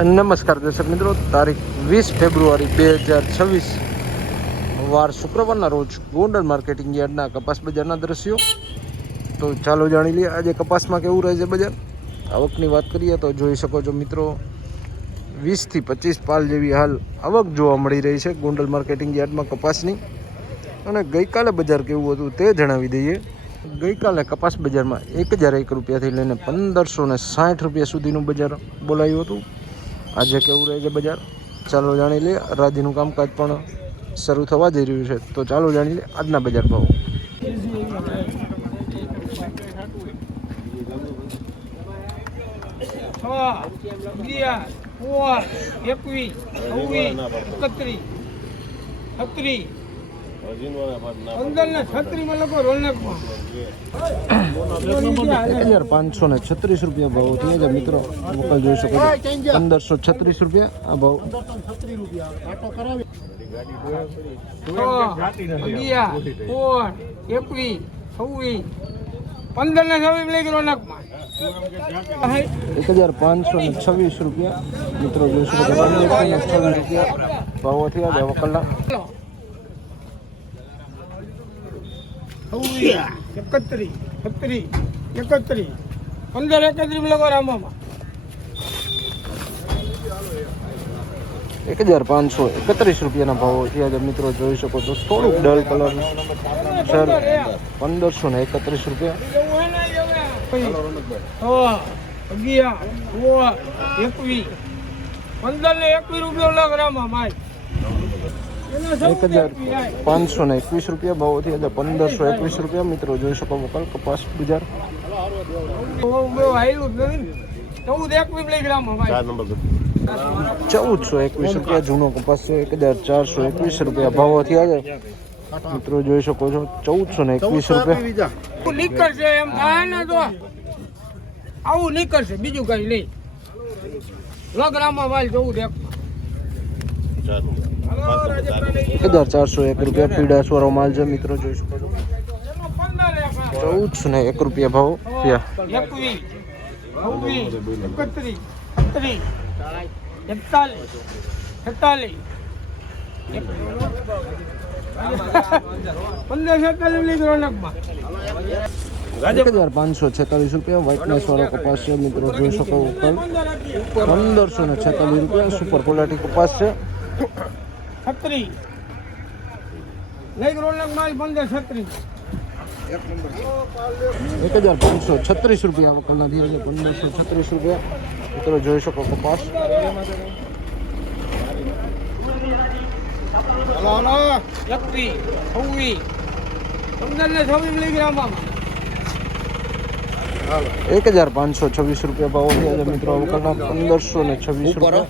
નમસ્કાર દર્શક મિત્રો, તારીખ 20 ફેબ્રુઆરી 2026 વાર શુક્રવારના રોજ ગોંડલ માર્કેટિંગ યાર્ડના કપાસ બજારના દ્રશ્યો. તો ચાલો જાણી લઈએ આજે કપાસમાં કેવું રહે છે બજાર. આવકની વાત કરીએ તો જોઈ શકો છો મિત્રો, 20 થી 25 પાલ જેવી હાલ આવક જોવા મળી રહી છે ગોંડલ માર્કેટિંગ યાર્ડમાં કપાસની. અને ગઈકાલે બજાર કેવું હતું તે જણાવી દઈએ. ગઈકાલે કપાસ બજારમાં 1001 રૂપિયાથી લઈને 1560 રૂપિયા સુધીનું બજાર બોલાયું હતું. આજે કેવું રહે છે બજાર ચાલો જાણી લઈએ. હરાજીનું કામકાજ પણ શરૂ થવા જઈ રહ્યું છે, તો ચાલો જાણી લઈએ આજના બજાર ભાવ. ₹1536 ભાવ થયા છે મિત્રો. વકલ જોઈ શકો છો, 1536 રૂપિયા આ ભાવ. ₹1526 મિત્રો જોઈ શકો છો. 126 રૂપિયા ભાવો થયા છે વકલના. 1531 રૂપિયાના ભાવો થયા છે મિત્રો જોઈ શકો છો. થોડુંક ડલ કલર છે. 1531 રૂપિયા. 1521 રૂપિયા ભાવો થયા છે. 1521 રૂપિયા મિત્રો જોઈ શકો વકલ કપાસ બજાર. 1421 રૂપિયા જૂનો કપાસ છે. 1421 રૂપિયા ભાવો થયા છે મિત્રો જોઈ શકો છો. 1421 રૂપિયા. નીકળશે એમ થાય ને તો આવું નીકળશે, બીજું કઈ નહીં. લગરામાં માલ જવું દેખ. 1401 રૂપિયા પીડા સ્વરો માલ છે મિત્રો જોઈ શકો છો. 1401 રૂપિયા ભાવ થયા. 1546 રૂપિયા વ્હાઇટનેસ વાળો કપાસ છે મિત્રો જોઈ શકો. 1546 રૂપિયા સુપર ક્વોલિટી કપાસ છે. 1536 રૂપિયા વકલના ધીરે 1536 રૂપિયા મિત્રો જોઈ શકો કપાસ. 1526 રૂપિયા ભાવ થયા છે મિત્રો વકલના. 1526 રૂપિયા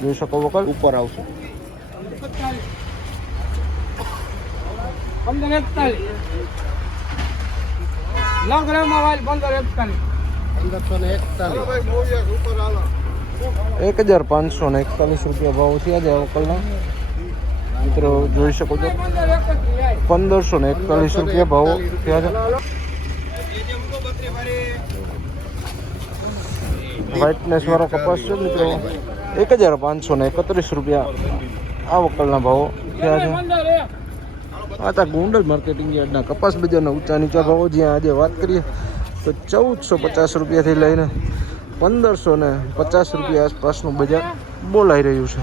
જોઈ શકો વકલ ઉપર આવશે. 1541 રૂપિયા ભાવ થયા છે વકલના મિત્રો જોઈ શકો છો. 1541 રૂપિયા ભાવ થયા છે. વ્હાઇટનેસ વાળો કપાસ છે મિત્રો. 1531 રૂપિયા આ વકલના ભાવો થયા છે. આ હતા ગોંડલ માર્કેટિંગ યાર્ડના કપાસ બજારના ઊંચા નીચા ભાવો. જ્યાં આજે વાત કરીએ તો 1450 રૂપિયાથી લઈને 1550 રૂપિયા આસપાસનું બજાર બોલાઈ રહ્યું છે.